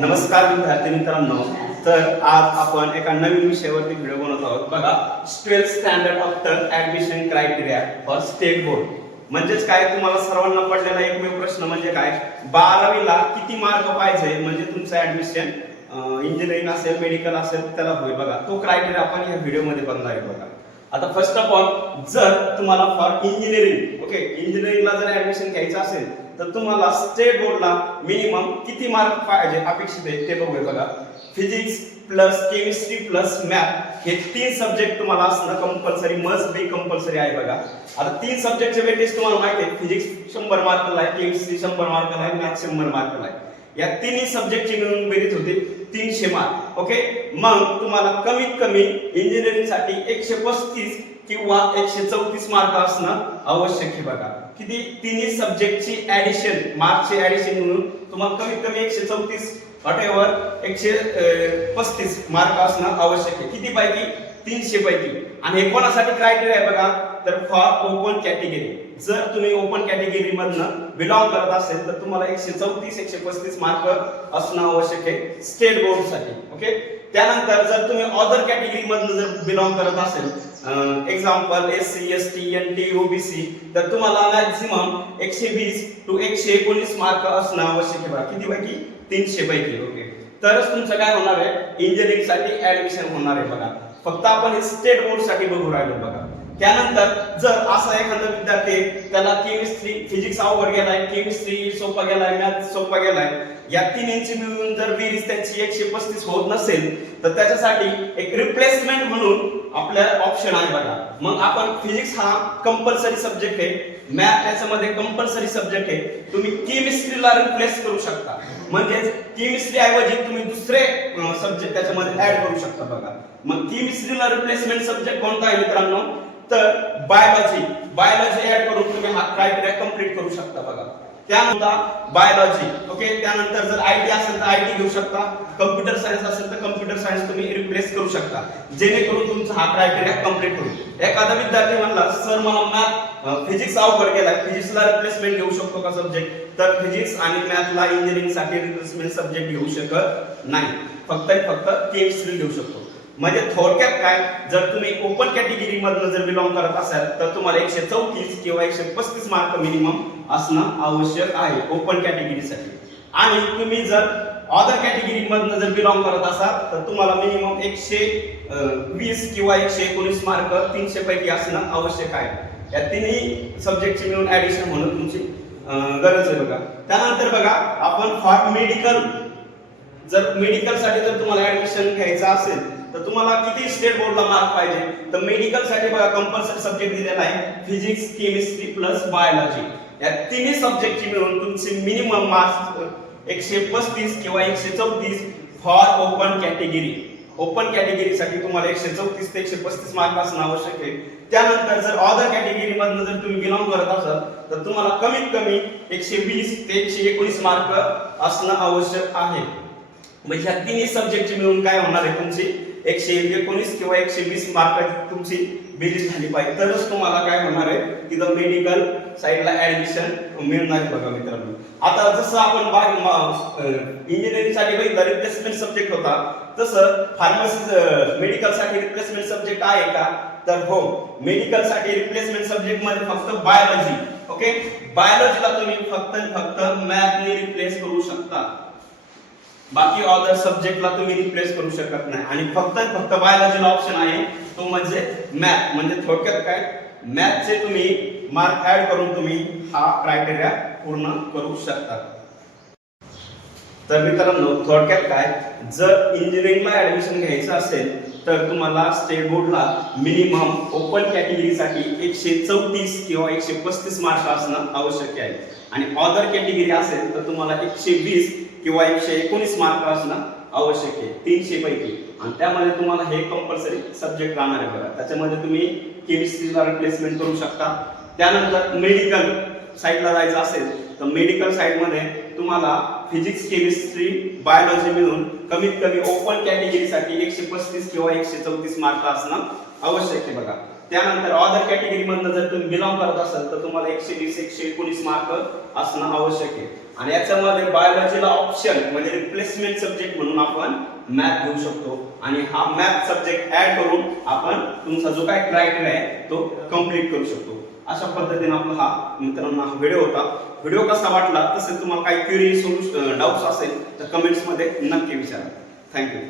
नमस्कार विद्यार्थी मित्रांनो, तर आज आपण एका नवीन विषयावरती व्हिडिओ बनवत आहोत. बघा, 12th standard of the admission criteria for state board. म्हणजेच काय, तुम्हाला सर्वांना पडलेला एकमेव प्रश्न म्हणजे काय, 12वीला किती मार्क पाहिजे म्हणजे तुमचं ऍडमिशन इंजिनिअरिंग असेल, मेडिकल असेल त्याला होईल. बघा, तो क्रायटेरिया आपण या व्हिडिओमध्ये बनणार आहे. बघा, आता फर्स्ट ऑफ ऑल, जर तुम्हाला फॉर इंजिनिअरिंग इंजिनिअरिंगला जर ऍडमिशन घ्यायचं असेल तर तुम्हाला स्टेट बोर्डला मिनिमम किती मार्क पाहिजे अपेक्षित आहे ते बघूया. बघा, physics plus chemistry plus math हे 3 सब्जेक्ट तुम्हाला असणं कंपल्सरी, मस्ट बी कंपल्सरी आहे. बघा, आता 3 सब्जेक्टचे वेटेज तुम्हाला माहिती आहे. फिजिक्स 100 मार्काला आहे, केमिस्ट्री 100 मार्काला आहे, मॅथ 100 मार्काला आहे. या तिन्ही सब्जेक्टची मिळून बेरीज होते 300 मार्क. ओके, मग तुम्हाला कमीत कमी इंजिनिअरिंग साठी 135 किंवा 134 मार्क असणं आवश्यक आहे. बघा, किती तिन्ही सब्जेक्टची ऍडिशन, मार्कची ऍडिशन म्हणून तुम्हाला कमीत कमी 134 व्हॉटएव्हर 135 मार्क असणं आवश्यक आहे. किती पैकी? 300 पैकी. आणि हे कोणासाठी क्रायटेरिया आहे बघा, तर फॉर ओपन कॅटेगरी. जर तुम्ही ओपन कॅटेगरी मधनं बिलॉंग करत असेल तर तुम्हाला 134 135 मार्क असणं आवश्यक आहे स्टेट बोर्ड साठी. ओके, त्यानंतर जर तुम्ही अदर कॅटेगरी मधनं जर बिलॉंग करत असेल, example SC ST NT OBC, तर तुम्हाला मॅक्झिमम 120 to 119 मार्क असणं आवश्यक आहे. बघा, किती पैकी? 300 पैकी. ओके, तरच तुमचं काय होणार आहे, इंजिनिअरिंग साठी ऍडमिशन होणार आहे. बघा, फक्त आपण हे स्टेट बोर्ड साठी बघू राहिलो. बघा, त्यानंतर जर असा एखादा विद्यार्थी त्याला केमिस्ट्री, फिजिक्स अवघड गेलाय, केमिस्ट्री सोपा गेलाय, मॅथ सोपा गेलाय, या तिन्हींची मिळून जर बेरीज त्याची 135 होत नसेल तर त्याच्यासाठी एक रिप्लेसमेंट म्हणून आपल्या ऑप्शन आहे. बघा, मग आपण फिजिक्स हा कंपल्सरी सब्जेक्ट आहे, मॅथ त्याच्यामध्ये कंपल्सरी सब्जेक्ट आहे, तुम्ही केमिस्ट्रीला रिप्लेस करू शकता. म्हणजे केमिस्ट्री ऐवजी तुम्ही दुसरे सब्जेक्ट त्याच्यामध्ये ऍड करू शकता. बघा, मग केमिस्ट्रीला रिप्लेसमेंट सब्जेक्ट कोणता आहे मित्रांनो, तर बायोलॉजी ऍड करून तुम्ही हा क्रायटेरिया कंप्लीट करू शकता. बघा, त्यानंतर बायोलॉजी. ओके, त्यानंतर जर IT असेल तर IT घेऊ शकता, कम्प्युटर सायन्स असेल तर कम्प्युटर सायन्स तुम्ही रिप्लेस करू शकता, जेणेकरून तुमचा हा क्रायटेरिया कंप्लीट होईल. एखादा विद्यार्थी म्हणला, सर मला मॅथ फिजिक्स अवघड गेलाय, फिजिक्सला रिप्लेसमेंट घेऊ शकतो का सब्जेक्ट, तर फिजिक्स आणि मॅथला इंजिनिअरिंग साठी रिप्लेसमेंट सब्जेक्ट घेऊ शकत नाही, फक्त केमिस्ट्री घेऊ शकतो. म्हणजे थोडक्यात काय, जर तुम्ही ओपन कॅटेगरी मधनं जर बिलॉंग करत असाल तर तुम्हाला 134 किंवा 135 मार्क मिनिमम असणं आवश्यक आहे ओपन कॅटेगरीसाठी. आणि तुम्ही जर अदर कॅटेगरी मधनं जर बिलॉंग करत असाल तर तुम्हाला मिनिमम 120 किंवा 119 मार्क 300 पैकी असणं आवश्यक आहे. या तिन्ही सब्जेक्टची मिळून ऍडिशन होणं तुमची गरज आहे. बघा, त्यानंतर बघा, आपण फॉर मेडिकल, जर मेडिकल साठी जर तुम्हाला ऍडमिशन घ्यायचं असेल तर तुम्हाला किती स्टेट बोर्डला मार्क पाहिजे, तर मेडिकल साठी बघा कंपल्सरी सब्जेक्ट दिलेला आहे फिजिक्स, केमिस्ट्री प्लस बायोलॉजी. या तिन्ही सब्जेक्टची मिळून तुमचे मिनिमम मार्क्स 135 किंवा 134 for open category. Open category साठी तुम्हाला 134 ते 135 मार्क असणं आवश्यक आहे. त्यानंतर जर अदर कॅटेगरी मधनं जर तुम्ही बिलॉंग करत असाल तर तुम्हाला कमीत कमी 120 ते 119 मार्क असणं आवश्यक आहे. म्हणजे ह्या तिन्ही सब्जेक्टची मिळून काय होणार आहे, तुमची 119 किंवा 120 मार्क तुमची बेरीज झाली पाहिजे, तरच तुम्हाला काय होणार आहे, तिथं मेडिकल साइडला ऍडमिशन मिळणार आहे. बघा मित्रांनो, आता जसं आपण इंजिनिअरिंग साठी बघितलं रिप्लेसमेंट सब्जेक्ट होता, तसं फार्मसी मेडिकल साठी रिप्लेसमेंट सब्जेक्ट आहे का, तर हो, मेडिकल साठी रिप्लेसमेंट सब्जेक्ट मध्ये फक्त बायोलॉजी. ओके, बायोलॉजीला तुम्ही फक्त मॅथने रिप्लेस करू शकता, बाकी अदर सब्जेक्टला तुम्ही रिप्लेस करू शकत नाही. आणि फक्त बायोलॉजीला ऑप्शन आहे, तो म्हणजे मॅथ. म्हणजे थोडक्यात काय, मॅथचे तुम्ही मार्क ऍड करून तुम्ही हा क्रायटेरिया पूर्ण करू शकता. तर मित्रांनो, थोडक्यात काय, जर इंजिनिअरिंगला ऍडमिशन घ्यायचं असेल तर तुम्हाला स्टेट बोर्डला मिनिमम ओपन कॅटेगरीसाठी 134 किंवा 135 मार्क असणं आवश्यक आहे. आणि अदर कॅटेगरी असेल तर तुम्हाला 120 किंवा 119 मार्क असणं आवश्यक आहे 300 पैकी. आणि त्यामध्ये तुम्हाला हे कंपल्सरी सब्जेक्ट राहणार आहे. बघा, त्याच्यामध्ये तुम्ही केमिस्ट्रीला रिप्लेसमेंट करू शकता. त्यानंतर मेडिकल साइडला जायचं असेल तर मेडिकल साइडमध्ये तुम्हाला फिजिक्स, केमिस्ट्री, बायोलॉजी मिळून कमीत कमी ओपन कॅटेगरीसाठी 135 किंवा 134 मार्क असणं आवश्यक आहे. बघा, त्यानंतर अदर कॅटेगरी मधनं जर तुम्ही बिलॉंग करत असाल तर तुम्हाला 120 119 मार्क असणं आवश्यक आहे. आणि याच्यामध्ये बायोलॉजीला ऑप्शन म्हणजे रिप्लेसमेंट सब्जेक्ट म्हणून आपण मॅथ घेऊ शकतो आणि हा मॅथ सब्जेक्ट ऍड करून आपण तुमचा जो काही क्रायटेरिया आहे तो कंप्लीट करू शकतो. अशा पद्धतीने आपला हा मित्रांनो हा व्हिडिओ होता. व्हिडिओ कसा वाटला तसेच तुम्हाला काही क्वेरी डाऊट्स असेल तर कमेंट्स मध्ये नक्की विचारा. थँक्यू.